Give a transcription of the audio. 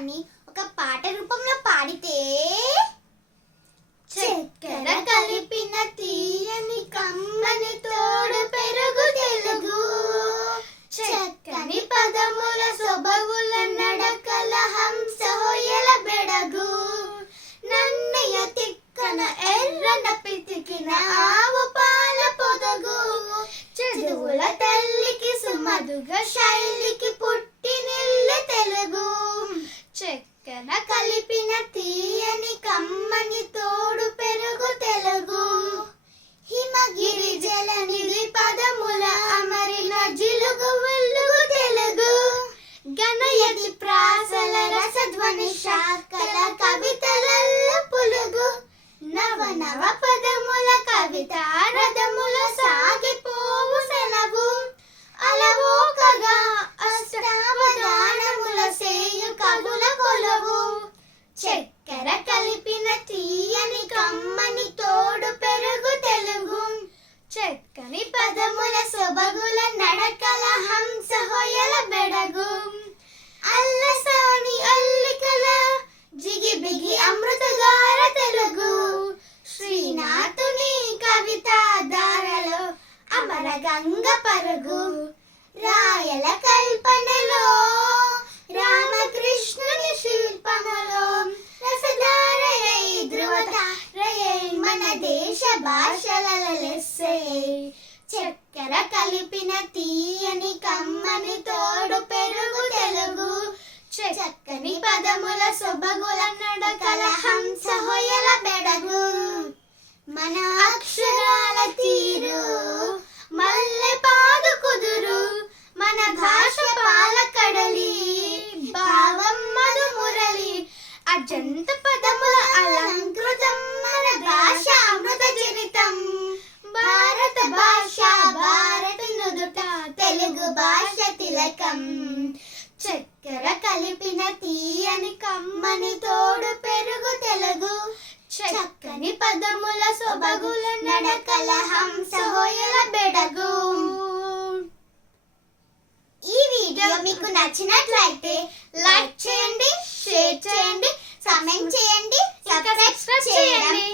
దాన్ని ఒక పాట రూపంలో పాడితే చక్కెర కలిపిన తీయని కమ్మని తోడు పెరుగు తెలుగు. చక్కని పదముల స్వభవుల నడకల హంస హొయల బెడగు. నన్నయ తిక్కన ఎర్రన పితికిన ఆవు పాల పొదగు. చదువుల తల్లికి సుమధుగ శా భావ పదముల కవిత పరగంగ పరగు. రాయల కల్పనలో రామకృష్ణుని శిల్పములో రసధారయై ధ్రువత మన దేశ భాషల భాష తిలకం చక్కెర కలిపిన తీయని కమ్మని తోడు పెరుగు తెలుగు. చక్కని పదముల సొబగుల నడకల హంసహోయల బెడగు. ఈ వీడియో మీకు నచ్చినట్లయితే లైక్ చేయండి షేర్ చేయండి కమెంట్ చేయండి సబ్స్క్రైబ్ చేయండి.